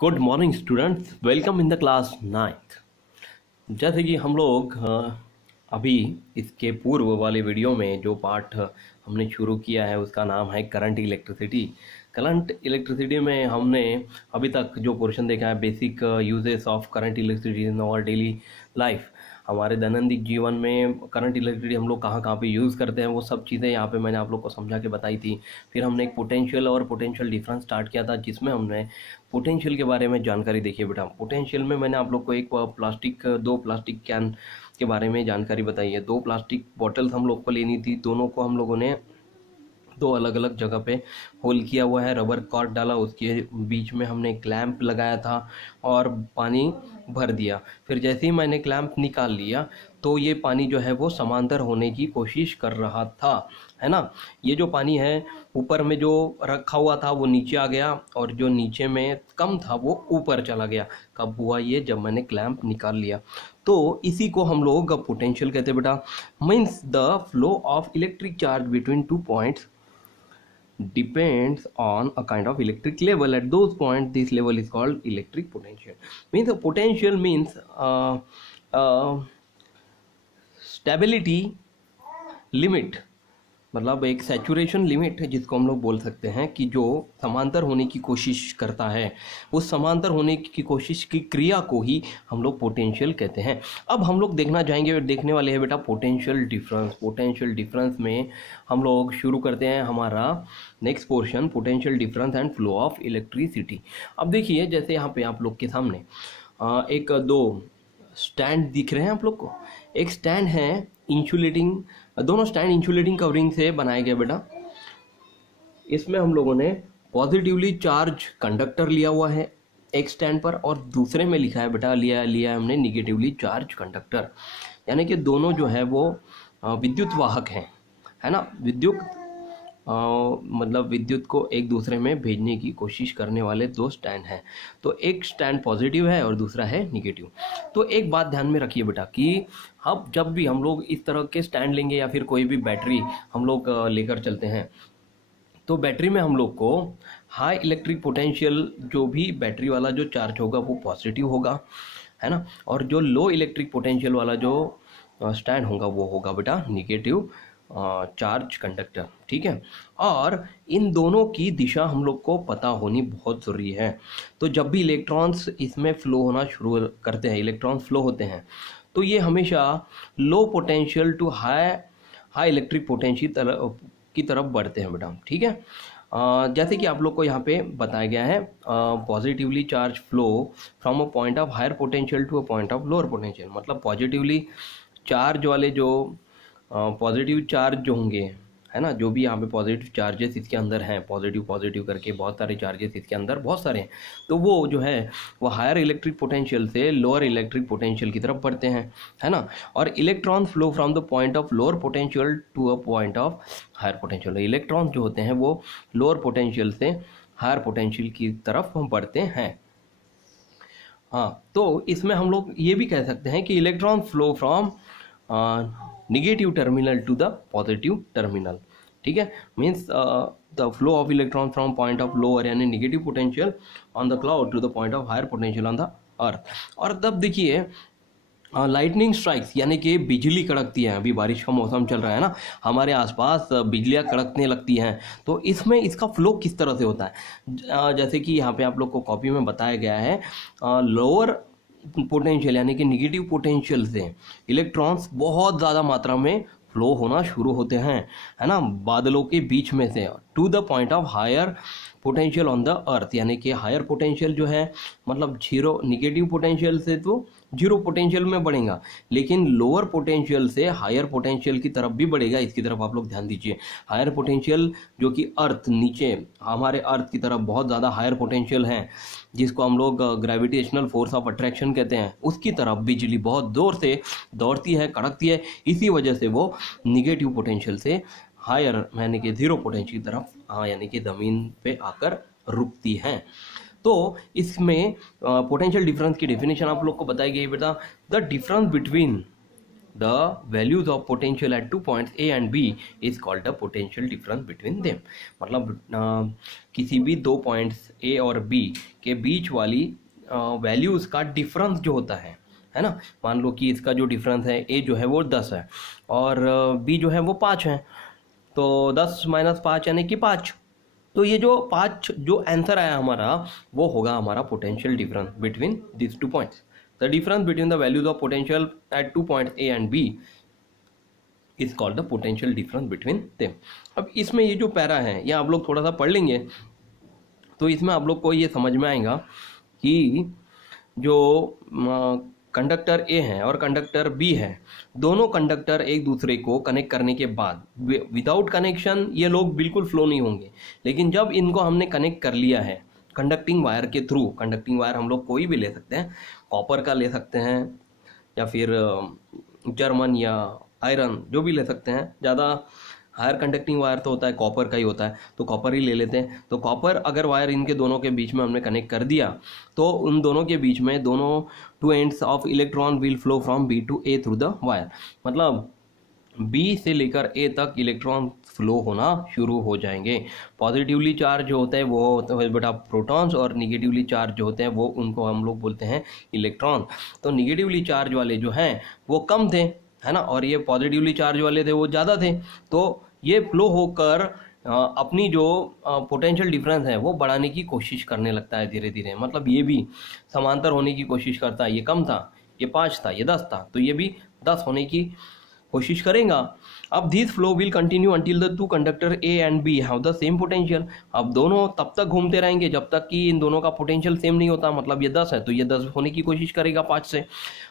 Good morning students, welcome in the class 9th। जैसे कि हम लोग अभी इसके पूर्व वाले वीडियो में जो पार्ट हमने शुरू किया है उसका नाम है करंट इलेक्ट्रिसिटी। करंट इलेक्ट्रिसिटी में हमने अभी तक जो पोर्शन देखा है basic uses of current electricity in our daily life. हमारे दैनंदिन जीवन में करंट इलेक्ट्रिसिटी हम लोग कहाँ कहाँ पे यूज़ करते हैं वो सब चीज़ें यहाँ पे मैंने आप लोग को समझा के बताई थी। फिर हमने एक पोटेंशियल और पोटेंशियल डिफरेंस स्टार्ट किया था जिसमें हमने पोटेंशियल के बारे में जानकारी देखी है। बेटा पोटेंशियल में मैंने आप लोग को एक दो प्लास्टिक कैन के बारे में जानकारी बताई है। दो प्लास्टिक बॉटल्स हम लोग को लेनी थी, दोनों को हम लोगों ने दो अलग अलग जगह पे होल किया हुआ है, रबर कॉर्ड डाला, उसके बीच में हमने क्लैंप लगाया था और पानी भर दिया। फिर जैसे ही मैंने क्लैंप निकाल लिया तो ये पानी जो है वो समांतर होने की कोशिश कर रहा था, है ना। ये जो पानी है ऊपर में जो रखा हुआ था वो नीचे आ गया और जो नीचे में कम था वो ऊपर चला गया। कब हुआ ये? जब मैंने क्लैंप निकाल लिया। तो इसी को हम लोग पोटेंशियल कहते हैं बेटा। Means the flow of electric charge between two points depends on a kind of electric level. At those points this level is called electric potential. Means a potential means stability limit, मतलब एक saturation limit है जिसको हम लोग बोल सकते हैं कि जो समांतर होने की कोशिश करता है, उस समांतर होने की कोशिश की क्रिया को ही हम लोग पोटेंशियल कहते हैं। अब हम लोग देखने वाले हैं बेटा पोटेंशियल डिफरेंस। पोटेंशियल डिफरेंस में हम लोग शुरू करते हैं हमारा next portion, potential difference and flow of electricity. अब देखिए जैसे यहाँ पे आप लोग के सामने एक दो स्टैंड दिख रहे हैं आप लोग को। एक स्टैंड है इंसुलेटिंग, दोनों स्टैंड इंसुलेटिंग कवरिंग से बनाए गए बेटा। इसमें हम लोगों ने पॉजिटिवली चार्ज कंडक्टर लिया हुआ है एक स्टैंड पर और दूसरे में लिखा है बेटा लिया हमने निगेटिवली चार्ज कंडक्टर। यानी कि दोनों जो है वो विद्युत वाहक हैं, है ना। मतलब विद्युत को एक दूसरे में भेजने की कोशिश करने वाले दो स्टैंड हैं। तो एक स्टैंड पॉजिटिव है और दूसरा है निगेटिव। तो एक बात ध्यान में रखिए बेटा कि अब जब भी हम लोग इस तरह के स्टैंड लेंगे या फिर कोई भी बैटरी हम लोग लेकर चलते हैं तो बैटरी में हम लोग को हाई इलेक्ट्रिक पोटेंशियल, जो भी बैटरी वाला जो चार्ज होगा वो पॉजिटिव होगा, है ना। और जो लो इलेक्ट्रिक पोटेंशियल वाला जो स्टैंड होगा वो होगा बेटा निगेटिव चार्ज कंडक्टर, ठीक है। और इन दोनों की दिशा हम लोग को पता होनी बहुत ज़रूरी है। तो जब भी इलेक्ट्रॉन्स इसमें फ्लो होना शुरू करते हैं, इलेक्ट्रॉन्स फ्लो होते हैं, तो ये हमेशा low potential to high electric potential की तरफ बढ़ते हैं बेटा, ठीक है। जैसे कि आप लोग को यहाँ पे बताया गया है positively charge flow from a point of higher potential to a point of lower potential. मतलब पॉजिटिवली चार्ज वाले जो पॉजिटिव चार्ज जो होंगे, है ना, जो भी यहाँ पे पॉजिटिव चार्जेस इसके अंदर हैं, पॉजिटिव करके बहुत सारे चार्जेस इसके अंदर बहुत सारे हैं, तो वो जो है वो हायर इलेक्ट्रिक पोटेंशियल से लोअर इलेक्ट्रिक पोटेंशियल की तरफ बढ़ते हैं, है ना। और electron flow from the point of lower potential to a point of higher potential. Electron जो होते हैं वो लोअर पोटेंशियल से हायर पोटेंशियल की तरफ बढ़ते हैं। हाँ, तो इसमें हम लोग ये भी कह सकते हैं कि electron flow from negative terminal to the positive terminal, ठीक है। Means the flow of electron from point of lower यानी negative potential on the cloud to the point of higher potential on the earth. और तब देखिए lightning strikes यानी कि बिजली कड़कती है। अभी बारिश का मौसम चल रहा है ना, हमारे आसपास बिजलियां कड़कने लगती हैं। तो इसमें इसका फ्लो किस तरह से होता है? जैसे कि यहाँ पे आप लोग को कॉपी में बताया गया है, लोअर पोटेंशियल यानी कि निगेटिव पोटेंशियल से इलेक्ट्रॉन्स बहुत ज़्यादा मात्रा में फ्लो होना शुरू होते हैं, है ना, बादलों के बीच में से to the point of higher potential on the earth. यानी कि हायर पोटेंशियल जो है मतलब जीरो, निगेटिव पोटेंशियल से तो जीरो पोटेंशियल में बढ़ेगा, लेकिन लोअर पोटेंशियल से हायर पोटेंशियल की तरफ भी बढ़ेगा। इसकी तरफ आप लोग ध्यान दीजिए। हायर पोटेंशियल जो कि अर्थ, नीचे हमारे अर्थ की तरफ बहुत ज़्यादा हायर पोटेंशियल है, जिसको हम लोग ग्रेविटेशनल फोर्स ऑफ अट्रैक्शन कहते हैं, उसकी तरफ बिजली बहुत जोर से दौड़ती है, कड़कती है। इसी वजह से वो निगेटिव पोटेंशियल से हायर यानी कि जीरो पोटेंशियल की तरफ यानी कि ज़मीन पे आकर रुकती हैं। तो इसमें पोटेंशियल डिफरेंस की डेफिनेशन आप लोग को बताई गई बेटा। The difference between the values of potential at 2 points A and B is called the potential difference between them। मतलब किसी भी 2 पॉइंट्स A और B के बीच वाली वैल्यूज का डिफरेंस जो होता है ना, मान लो कि इसका जो डिफरेंस है A जो है वो 10 है और B जो है वो 5 है, तो 10 - 5 यानी कि 5। तो ये जो 5 जो आंसर आया हमारा वो होगा हमारा potential difference between this 2 points. The difference between the values of potential at 2 points A and B is called the potential difference between them. अब इसमें ये जो पैरा है ये आप लोग थोड़ा सा पढ़ लेंगे तो इसमें आप लोग को ये समझ में आएगा कि जो कंडक्टर A है और कंडक्टर B है, दोनों कंडक्टर एक दूसरे को कनेक्ट करने के बाद विदाउट कनेक्शन ये लोग बिल्कुल फ्लो नहीं होंगे, लेकिन जब इनको हमने कनेक्ट कर लिया है कंडक्टिंग वायर के थ्रू, कंडक्टिंग वायर हम लोग कोई भी ले सकते हैं, कॉपर का ले सकते हैं या फिर जर्मन या आयरन जो भी ले सकते हैं, ज़्यादा हायर कंडक्टिंग वायर तो होता है कॉपर का ही होता है, तो कॉपर ही ले लेते हैं। तो कॉपर अगर वायर इनके दोनों के बीच में हमने कनेक्ट कर दिया तो उन दोनों के बीच में दोनों 2 ends of electron will flow from B to A through the wire. मतलब B से लेकर A तक इलेक्ट्रॉन फ्लो होना शुरू हो जाएंगे। पॉजिटिवली चार्ज जो होता है वो होता है बेटा प्रोटॉन्स और निगेटिवली चार्ज जो होते हैं वो उनको हम लोग बोलते हैं इलेक्ट्रॉन। तो निगेटिवली चार्ज वाले जो हैं वो कम थे, है ना, और ये पॉजिटिवली चार्ज वाले थे वो ज़्यादा थे। तो ये फ्लो होकर अपनी जो पोटेंशियल डिफरेंस है वो बढ़ाने की कोशिश करने लगता है धीरे धीरे। मतलब ये भी समांतर होने की कोशिश करता है, ये कम था, ये 5 था, ये 10 था, तो ये भी 10 होने की कोशिश करेगा। अब this flow will continue until the 2 conductor A and B have the same potential. अब दोनों तब तक घूमते रहेंगे जब तक कि इन दोनों का पोटेंशियल सेम नहीं होता। मतलब ये 10 है तो ये 10 होने की कोशिश करेगा 5 से,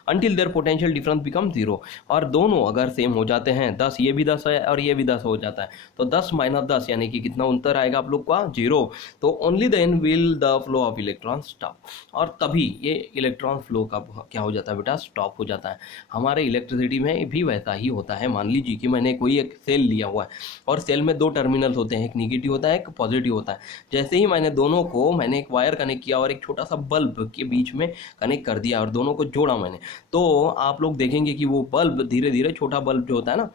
until their potential difference become 0। और दोनों अगर सेम हो जाते हैं, 10 ये भी 10 है और ये भी 10 हो जाता है, तो 10 - 10 यानी कि कितना अंतर आएगा आप लोग का 0। तो only then will the flow of electron stop, और तभी ये इलेक्ट्रॉन फ्लो का क्या हो जाता है बेटा, स्टॉप हो जाता है। हमारे इलेक्ट्रिसिटी में भी वैसा ही होता है। मान लीजिए कि मैंने कोई एक सेल लिया हुआ है और सेल में 2 टर्मिनल्स होते हैं, एक निगेटिव होता है एक पॉजिटिव होता है। जैसे ही मैंने दोनों को एक वायर कनेक्ट किया और एक छोटा सा बल्ब के बीच में कनेक्ट कर दिया और दोनों को जोड़ा मैंने, तो आप लोग देखेंगे कि वो बल्ब धीरे धीरे, छोटा बल्ब जो होता है ना,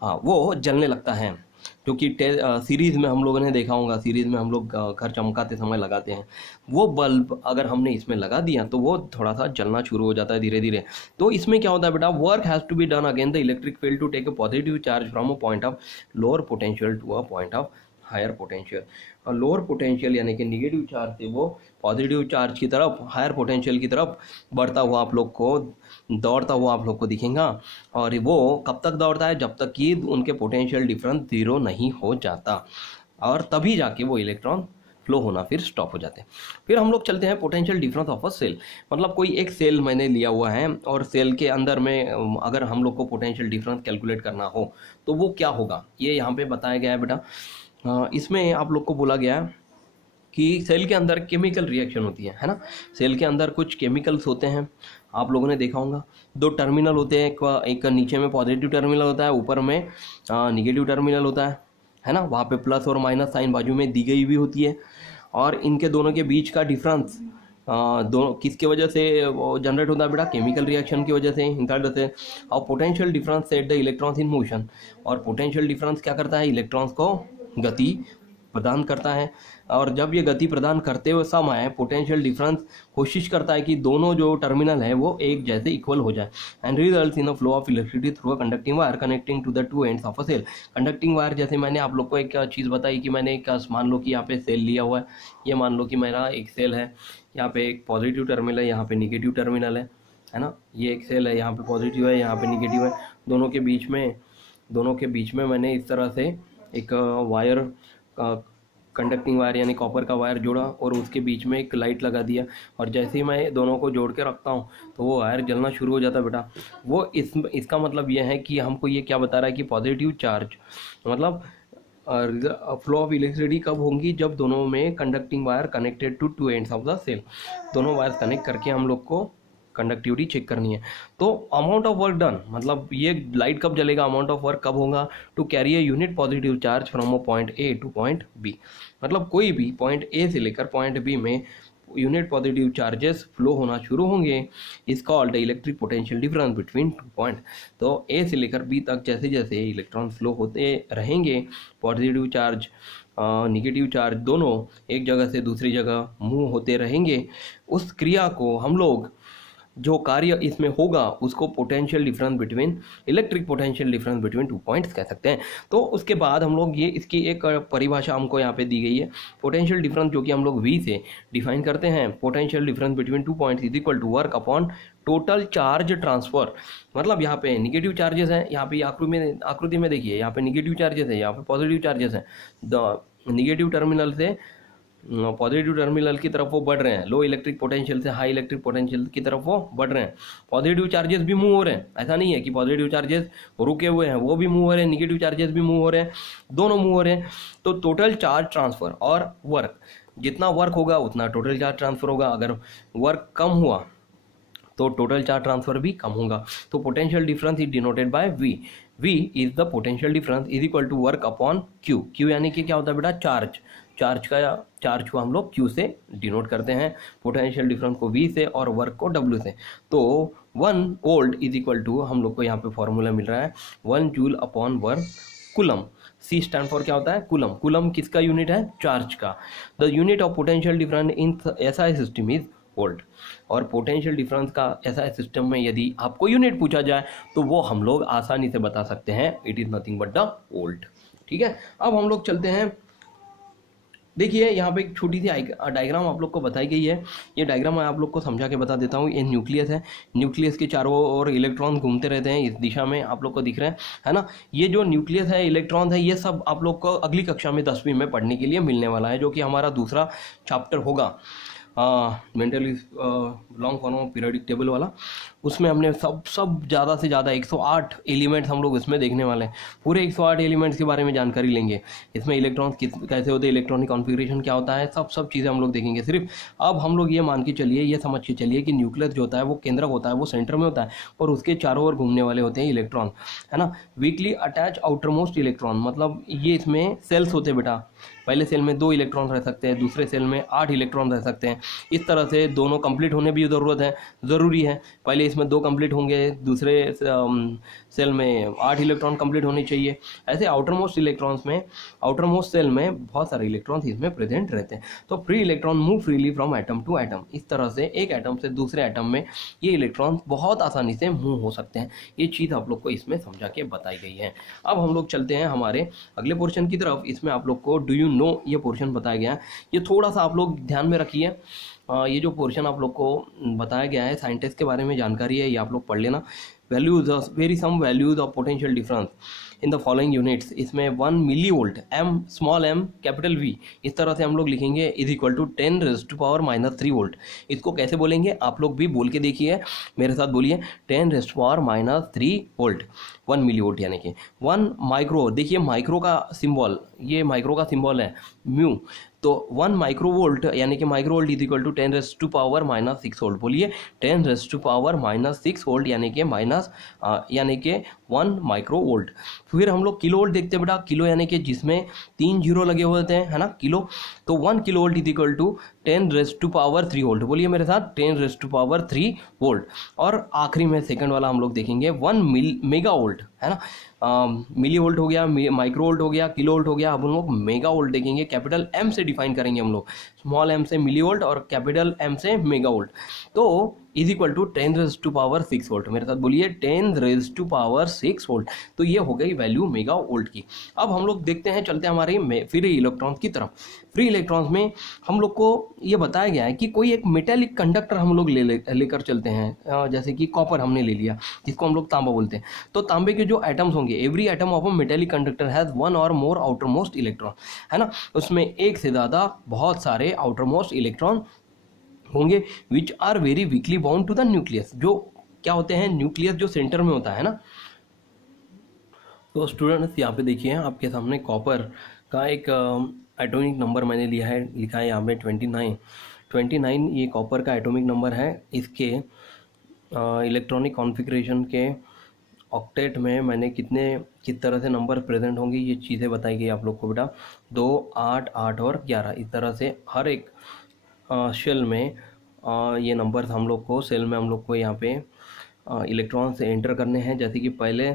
हाँ, वो जलने लगता है। क्योंकि सीरीज में हम लोगों ने देखा होगा, सीरीज में हम लोग घर चमकाते समय लगाते हैं, वो बल्ब अगर हमने इसमें लगा दिया तो वो थोड़ा सा जलना शुरू हो जाता है धीरे धीरे। तो इसमें क्या होता है बेटा, work has to be done against the electric field to take a positive charge from a point of lower potential to a point of higher potential. और लोअर पोटेंशियल यानी कि निगेटिव चार्ज से वो पॉजिटिव चार्ज की तरफ, higher potential की तरफ बढ़ता हुआ आप लोग को, दौड़ता हुआ आप लोग को दिखेगा। और वो कब तक दौड़ता है, जब तक कि उनके पोटेंशियल डिफरेंस 0 नहीं हो जाता, और तभी जाके वो इलेक्ट्रॉन फ्लो होना फिर स्टॉप हो जाते हैं। फिर हम लोग चलते हैं potential difference of a cell. मतलब कोई एक सेल मैंने लिया हुआ है और सेल के अंदर में अगर हम लोग को पोटेंशियल डिफरेंस कैलकुलेट करना हो तो वो क्या होगा, ये यहाँ पे बताया गया है बेटा। इसमें आप लोग को बोला गया है कि सेल के अंदर केमिकल रिएक्शन होती है ना। सेल के अंदर कुछ केमिकल्स होते हैं, आप लोगों ने देखा होगा। 2 टर्मिनल होते हैं, एक नीचे में पॉजिटिव टर्मिनल होता है, ऊपर में निगेटिव टर्मिनल होता है ना। वहाँ पे प्लस और माइनस साइन बाजू में दी गई भी होती है। और इनके दोनों के बीच का डिफरेंस दोनों किसके वजह से जनरेट होता है बेटा, केमिकल रिएक्शन की वजह से, इंथाइड से। और potential difference set the electrons in motion. और पोटेंशियल डिफरेंस क्या करता है, इलेक्ट्रॉन्स को गति प्रदान करता है। और जब ये गति प्रदान करते हुए समय पोटेंशियल डिफरेंस कोशिश करता है कि दोनों जो टर्मिनल है वो एक जैसे इक्वल हो जाए, and results in a flow of electricity through a conducting wire connecting to the 2 ends of a cell. Conducting wire, जैसे मैंने आप लोग को एक चीज़ बताई कि मैंने एक, मान लो कि यहाँ पे सेल लिया हुआ है, ये मान लो कि मेरा एक सेल है, यहाँ पे एक पॉजिटिव टर्मिनल है, यहाँ पे निगेटिव टर्मिनल है ना। ये एक सेल है, यहाँ पे पॉजिटिव है, यहाँ पे निगेटिव है। दोनों के बीच में मैंने इस तरह से एक वायर, कंडक्टिंग वायर यानी कॉपर का वायर जोड़ा और उसके बीच में एक लाइट लगा दिया। और जैसे ही मैं दोनों को जोड़ के रखता हूँ तो वो वायर जलना शुरू हो जाता है बेटा। वो इसका मतलब यह है कि हमको ये क्या बता रहा है कि पॉजिटिव चार्ज, मतलब फ्लो ऑफ इलेक्ट्रिसिटी कब होंगी, जब दोनों में conducting wire connected to 2 ends of the cell. दोनों वायर कनेक्ट करके हम लोग को कंडक्टिविटी चेक करनी है। तो अमाउंट ऑफ वर्क डन, मतलब ये लाइट कब जलेगा, अमाउंट ऑफ वर्क कब होगा, to carry a unit positive charge from a point A to point B. मतलब कोई भी पॉइंट ए से लेकर पॉइंट बी में यूनिट पॉजिटिव चार्जेस फ्लो होना शुरू होंगे, is called electric potential difference between 2 point. तो ए से लेकर बी तक जैसे जैसे इलेक्ट्रॉन फ्लो होते रहेंगे, पॉजिटिव चार्ज निगेटिव चार्ज दोनों एक जगह से दूसरी जगह मूव होते रहेंगे, उस क्रिया को हम लोग, जो कार्य इसमें होगा उसको potential difference between, electric potential difference between 2 points कह सकते हैं। तो उसके बाद हम लोग ये इसकी एक परिभाषा हमको यहाँ पे दी गई है, पोटेंशियल डिफरेंस जो कि हम लोग V से डिफाइन करते हैं। Potential difference between 2 points is equal to work upon total charge transfer. मतलब यहाँ पे निगेटिव चार्जेस हैं, यहाँ पे आकृति में देखिए, यहाँ पे निगेटिव चार्जेस है, यहाँ पे पॉजिटिव चार्जेस हैं। द निगेटिव टर्मिनल से पॉजिटिव टर्मिनल की तरफ वो बढ़ रहे हैं, लो इलेक्ट्रिक पोटेंशियल से हाई इलेक्ट्रिक पोटेंशियल की तरफ वो बढ़ रहे हैं। पॉजिटिव चार्जेस भी मूव हो रहे हैं, ऐसा नहीं है कि पॉजिटिव चार्जेस रुके हुए हैं, वो भी मूव हो रहे हैं, निगेटिव चार्जेस भी मूव हो रहे हैं, दोनों मूव हो रहे हैं। तो टोटल चार्ज ट्रांसफर और वर्क, जितना वर्क होगा उतना टोटल चार्ज ट्रांसफर होगा। अगर वर्क कम हुआ तो टोटल चार्ज ट्रांसफर भी कम होगा। तो potential difference is denoted by V। V is the potential difference is equal to work upon Q। Q यानी कि क्या होता है बेटा, चार्ज को हम लोग Q से डिनोट करते हैं, पोटेंशियल डिफरेंस को V से और वर्क को W से। तो 1 वोल्ट इज इक्वल टू, हम लोग को यहाँ पे फॉर्मूला मिल रहा है 1 joule upon 1 coulomb. C stand for क्या होता है, कूलम। कूलम किसका यूनिट है, चार्ज का। The unit of potential difference in SI system is volt. और पोटेंशियल डिफरेंस का SI सिस्टम में यदि आपको यूनिट पूछा जाए तो वो हम लोग आसानी से बता सकते हैं, it is nothing but the volt. ठीक है, अब हम लोग चलते हैं, देखिए यहाँ पे एक छोटी सी डायग्राम आप लोग को बताई गई है। ये डायग्राम मैं आप लोग को समझा के बता देता हूँ। ये न्यूक्लियस है, न्यूक्लियस के चारों ओर इलेक्ट्रॉन घूमते रहते हैं, इस दिशा में आप लोग को दिख रहे हैं, है ना। ये जो न्यूक्लियस है, इलेक्ट्रॉन है, ये सब आप लोग को अगली कक्षा में 10वीं में पढ़ने के लिए मिलने वाला है, जो कि हमारा दूसरा चैप्टर होगा, mentally long form of periodic table वाला। उसमें हमने सब ज़्यादा से ज़्यादा 108 एलिमेंट्स हम लोग इसमें देखने वाले हैं। पूरे 108 एलिमेंट्स के बारे में जानकारी लेंगे, इसमें इलेक्ट्रॉन कैसे होते हैं, इलेक्ट्रॉनिक कॉन्फ़िगरेशन क्या होता है, सब चीज़ें हम लोग देखेंगे। सिर्फ अब हम लोग ये मान के चलिए, ये समझ के चलिए कि न्यूक्लियस जो होता है वो केंद्रक होता है, वो सेंटर में होता है, और उसके चारों ओर घूमने वाले होते हैं इलेक्ट्रॉन, है ना। Weekly attach outer most electron, मतलब ये इसमें सेल्स होते हैं बेटा। पहले सेल में 2 इलेक्ट्रॉन रह सकते हैं, दूसरे सेल में 8 इलेक्ट्रॉन रह सकते हैं। इस तरह से दोनों कंप्लीट होने भी ज़रूरी है। पहले इसमें 2 कंप्लीट होंगे, दूसरे सेल में 8 इलेक्ट्रॉन कंप्लीट होने चाहिए। ऐसे आउटर मोस्ट सेल में बहुत सारे इलेक्ट्रॉन्स इसमें प्रेजेंट रहते हैं। तो free electron move freely from atom to atom. इस तरह से एक एटम से दूसरे एटम में ये इलेक्ट्रॉन बहुत आसानी से मूव हो सकते हैं। ये चीज़ आप लोग को इसमें समझा के बताई गई है। अब हम लोग चलते हैं हमारे अगले पोर्शन की तरफ। इसमें आप लोग को डू यू नो ये पोर्शन बताया गया है, ये थोड़ा सा आप लोग ध्यान में रखिए। ये जो पोर्शन आप लोग को बताया गया है, साइंटिस्ट के बारे में जानकारी है, ये आप लोग पढ़ लेना। Values, very some values of potential difference in the following units. इसमें 1 milli volt, m small m capital V, इस तरह से हम लोग लिखेंगे, इज इक्वल टू 10⁻³ वोल्ट। इसको कैसे बोलेंगे आप लोग भी बोल के देखिए, मेरे साथ बोलिए, 10⁻³ वोल्ट, 1 मिली वोल्ट यानी कि 1 माइक्रो। देखिए माइक्रो का सिंबल, ये माइक्रो का सिंबल है म्यू। तो 1 माइक्रो वोल्ट यानी कि micro volt is equal to 10⁻⁻6 volt. बोलिए 10⁻⁻6 वोल्ट यानी कि 1 माइक्रो वोल्ट। फिर हम लोग किलो वोल्ट देखते हैं बेटा। किलो यानी कि जिसमें 3 जीरो लगे हुए होते हैं, है ना, किलो। तो 1 kilo volt is equal to 10⁻³ volt. बोलिए मेरे साथ 10⁻³ वोल्ट। और आखिरी में सेकंड वाला हम लोग देखेंगे 1 मेगा वोल्ट, है ना। मिली वोल्ट हो गया, माइक्रो वोल्ट हो गया, किलो वोल्ट हो गया। अब हम लोग मेगा वोल्ट देखेंगे, कैपिटल M से डिफाइन करेंगे हम लोग, स्मॉल m से मिली वोल्ट और कैपिटल M से मेगा वोल्ट। तो इज इक्वल टू 10⁻6 वोल्ट। मेरे साथ बोलिए 10⁻6 वोल्ट। तो ये हो गई वैल्यू मेगा वोल्ट की। अब हम लोग देखते हैं, चलते हैं हमारे फ्री इलेक्ट्रॉन्स की तरफ। फ्री इलेक्ट्रॉन्स में हम लोग को ये बताया गया है कि कोई एक मेटेलिक कंडक्टर हम लोग लेकर चलते हैं, जैसे कि कॉपर हमने ले लिया, जिसको हम लोग तांबा बोलते हैं। तो तांबे के जो एटम्स होंगे, every atom of a metallic conductor has 1 और मोर आउटर मोस्ट इलेक्ट्रॉन, है ना। उसमें एक से ज़्यादा बहुत सारे आउटर मोस्ट इलेक्ट्रॉन होंगे, which are very weakly bound to the nucleus. जो क्या होते हैं, न्यूक्लियस जो सेंटर में होता है ना। तो स्टूडेंट्स यहाँ पे देखिए, आपके सामने कॉपर का एक एटॉमिक नंबर मैंने लिया है, लिखा है यहाँ पे 29। ये कॉपर का एटॉमिक नंबर है। इसके इलेक्ट्रॉनिक कॉन्फ़िगरेशन के ऑक्टेट में मैंने किस तरह से नंबर प्रेजेंट होंगे, ये चीज़ें बताई गई आप लोग को बेटा। 2, 8, 8 और 11, इस तरह से हर एक शेल में ये नंबर्स हम लोग को सेल में हम लोग को यहाँ पे इलेक्ट्रॉन से एंटर करने हैं। जैसे कि पहले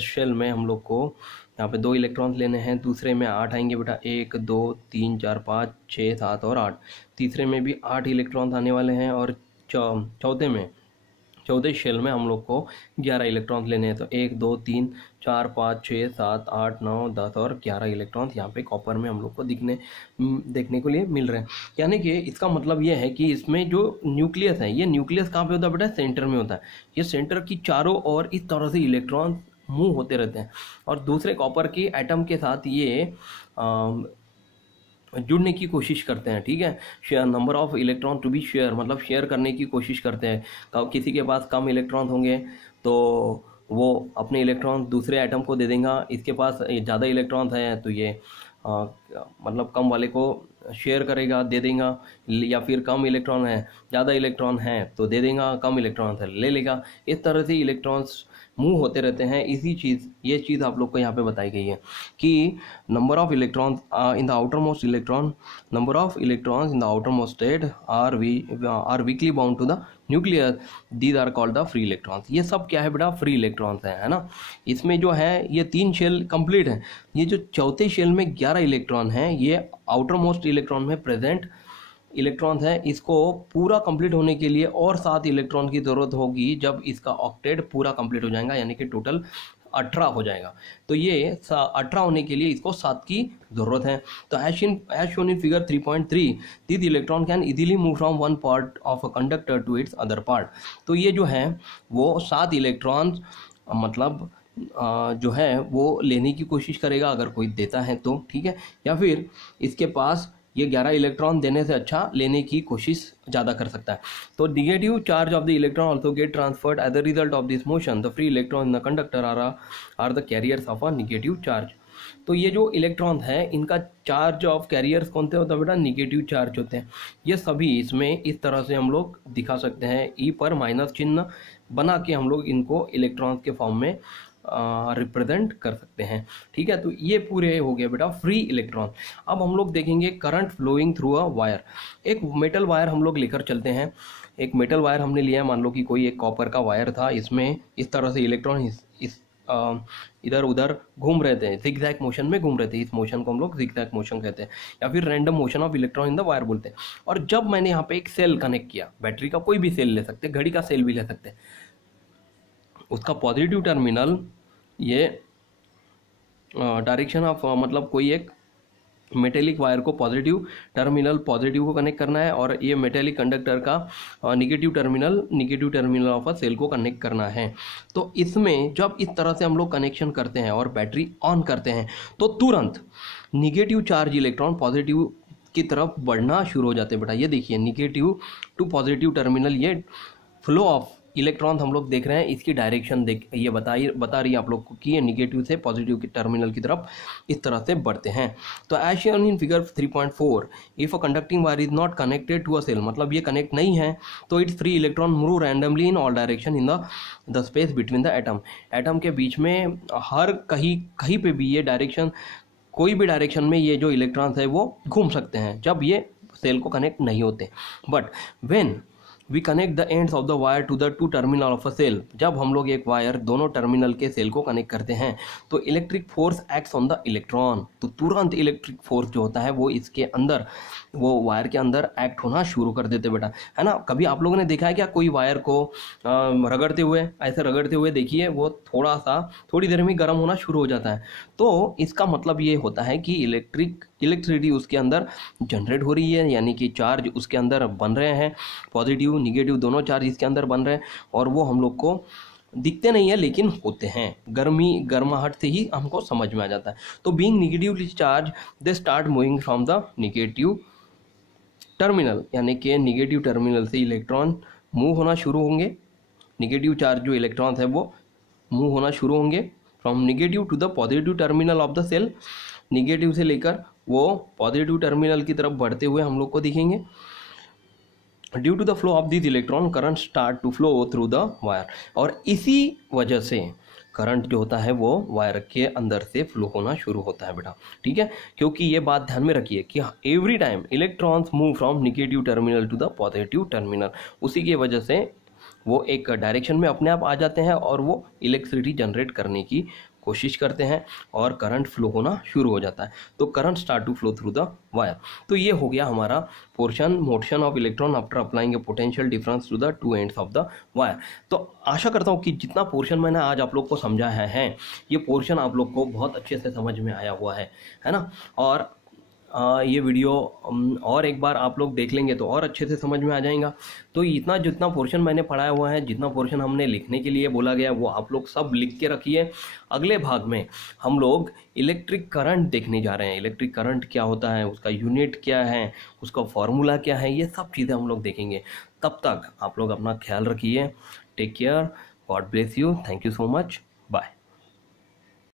शेल में हम लोग को यहाँ पे 2 इलेक्ट्रॉन्स लेने हैं, दूसरे में 8 आएंगे बेटा, 1 2 3 4 5 6 7 और 8। तीसरे में भी 8 इलेक्ट्रॉन्स आने वाले हैं और चौथे शेल में हम लोग को 11 इलेक्ट्रॉन्स लेने हैं। तो 1 2 3 4 5 6 7 8 9 10 और 11 इलेक्ट्रॉन्स यहाँ पे कॉपर में हम लोग को देखने को लिए मिल रहे हैं। यानी कि इसका मतलब ये है कि इसमें जो न्यूक्लियस है, ये न्यूक्लियस कहाँ पे होता है बेटा? सेंटर में होता है। ये सेंटर की चारों ओर इस तरह से इलेक्ट्रॉन मूव होते रहते हैं और दूसरे कॉपर की एटम के साथ ये जुड़ने की कोशिश करते हैं। ठीक है, share number of electron to be share, मतलब शेयर करने की कोशिश करते हैं। तो किसी के पास कम इलेक्ट्रॉन होंगे तो वो अपने इलेक्ट्रॉन दूसरे एटम को दे देगा, इसके पास ज़्यादा इलेक्ट्रॉन्स हैं तो ये मतलब कम वाले को शेयर करेगा, दे देगा। या फिर कम इलेक्ट्रॉन है, ज़्यादा इलेक्ट्रॉन है तो दे देगा, कम इलेक्ट्रॉन है ले लेगा। इस तरह से इलेक्ट्रॉन्स मूव होते रहते हैं। ये चीज़ आप लोग को यहाँ पे बताई गई है कि number of electrons in the outermost electron, number of electrons in the outermost state are weakly bound to the nucleus, these are called the free electrons. ये सब क्या है बेटा? फ्री इलेक्ट्रॉन्स है ना। इसमें जो है ये 3 शेल कंप्लीट है। ये जो चौथे शेल में 11 इलेक्ट्रॉन हैं, ये आउटर मोस्ट इलेक्ट्रॉन में प्रेजेंट इलेक्ट्रॉन्स है। इसको पूरा कंप्लीट होने के लिए और 7 इलेक्ट्रॉन की ज़रूरत होगी जब इसका ऑक्टेट पूरा कंप्लीट हो जाएगा, यानी कि टोटल 18 हो जाएगा। तो ये 18 होने के लिए इसको 7 की ज़रूरत है। तो as shown in figure 3.3 this electron can easily move from one part of a conductor to its other part. तो ये जो है वो 7 इलेक्ट्रॉन मतलब जो है वो लेने की कोशिश करेगा अगर कोई देता है तो, ठीक है। या फिर इसके पास ये 11 इलेक्ट्रॉन देने से अच्छा लेने की कोशिश ज़्यादा कर सकता है। तो negative charge of the electron also get transferred as the result of this motion. The free electron in the conductor are the carriers of a negative charge. तो ये जो इलेक्ट्रॉन है इनका चार्ज ऑफ कैरियर्स कौन से होता है बेटा? नेगेटिव चार्ज होते हैं। ये सभी इसमें इस तरह से हम लोग दिखा सकते हैं, ई पर माइनस चिन्ह बना के हम लोग इनको इलेक्ट्रॉन्स के फॉर्म में रिप्रेजेंट कर सकते हैं। ठीक है, तो ये पूरे हो गया बेटा फ्री इलेक्ट्रॉन। अब हम लोग देखेंगे current flowing through a wire. एक मेटल वायर हम लोग लेकर चलते हैं। एक मेटल वायर हमने लिया है, मान लो कि कोई एक कॉपर का वायर था, इसमें इस तरह से इलेक्ट्रॉन इधर उधर घूम रहे थे, जिगजैग मोशन में घूम रहे थे। इस मोशन को हम लोग जिगजैग मोशन कहते हैं या फिर random motion of electron in the wire बोलते हैं। और जब मैंने यहाँ पे एक सेल कनेक्ट किया, बैटरी का कोई भी सेल ले सकते, घड़ी का सेल भी ले सकते, उसका पॉजिटिव टर्मिनल ये डायरेक्शन ऑफ मतलब कोई एक मेटेलिक वायर को पॉजिटिव को कनेक्ट करना है और ये मेटेलिक कंडक्टर का negative terminal of a cell को कनेक्ट करना है। तो इसमें जब इस तरह से हम लोग कनेक्शन करते हैं और बैटरी ऑन करते हैं तो तुरंत नेगेटिव चार्ज इलेक्ट्रॉन पॉजिटिव की तरफ बढ़ना शुरू हो जाते हैं बेटा। ये देखिए नेगेटिव टू पॉजिटिव टर्मिनल, ये फ्लो ऑफ इलेक्ट्रॉन हम लोग देख रहे हैं, इसकी डायरेक्शन ये बता रही है आप लोग को कि ये निगेटिव से पॉजिटिव की टर्मिनल की तरफ इस तरह से बढ़ते हैं। तो as shown in figure 3.4 if a conducting wire is not connected to a cell, मतलब ये कनेक्ट नहीं है तो it's free electron move randomly in all direction in the space between the atom के बीच में हर कहीं पे भी ये डायरेक्शन, कोई भी डायरेक्शन में ये जो इलेक्ट्रॉन्स है वो घूम सकते हैं जब ये सेल को कनेक्ट नहीं होते। But when we connect the ends of the wire to the two terminal of a cell, जब हम लोग एक वायर दोनों टर्मिनल के सेल को कनेक्ट करते हैं तो electric force acts on the electron. तो तुरंत इलेक्ट्रिक फोर्स जो होता है वो इसके अंदर, वो वायर के अंदर एक्ट होना शुरू कर देते बेटा, है ना। कभी आप लोगों ने देखा है क्या कोई वायर को रगड़ते हुए देखिए, वो थोड़ी देर में गर्म होना शुरू हो जाता है। तो इसका मतलब ये होता है कि इलेक्ट्रिसिटी उसके अंदर जनरेट हो रही है, यानी कि चार्ज उसके अंदर बन रहे हैं, पॉजिटिव निगेटिव दोनों चार्ज इसके अंदर बन रहे हैं और वो हम लोग को दिखते नहीं है लेकिन होते हैं, गर्माहट से ही हमको समझ में आ जाता है। तो being negatively charge they start moving from the negative terminal, यानी कि नेगेटिव टर्मिनल से इलेक्ट्रॉन मूव होना शुरू होंगे, नेगेटिव चार्ज जो इलेक्ट्रॉन्स है वो मूव होना शुरू होंगे from negative to the positive terminal of the cell. Negative से लेकर वो पॉजिटिव टर्मिनल की तरफ बढ़ते हुए हम लोग को दिखेंगे। Due to the flow of this electron current start to flow through the wire, और इसी वजह से करंट जो होता है वो वायर के अंदर से फ्लो होना शुरू होता है बेटा, ठीक है। क्योंकि ये बात ध्यान में रखिए कि every time electrons move from negative terminal to the positive terminal, उसी की वजह से वो एक डायरेक्शन में अपने आप आ जाते हैं और वो इलेक्ट्रिसिटी जनरेट करने की कोशिश करते हैं और करंट फ्लो होना शुरू हो जाता है। तो current start to flow through the wire. तो ये हो गया हमारा portion motion of electron after applying a potential difference to the two ends of the wire. तो आशा करता हूँ कि जितना पोर्शन मैंने आज आप लोग को समझाया है ये पोर्शन आप लोग को बहुत अच्छे से समझ में आया हुआ है ना। और ये वीडियो और एक बार आप लोग देख लेंगे तो और अच्छे से समझ में आ जाएगा। तो इतना जितना पोर्शन मैंने पढ़ाया हुआ है, जितना पोर्शन हमने लिखने के लिए बोला गया वो आप लोग सब लिख के रखिए। अगले भाग में हम लोग इलेक्ट्रिक करंट देखने जा रहे हैं। इलेक्ट्रिक करंट क्या होता है, उसका यूनिट क्या है, उसका फॉर्मूला क्या है, ये सब चीज़ें हम लोग देखेंगे। तब तक आप लोग अपना ख्याल रखिए। Take care, God bless you, thank you so much, bye.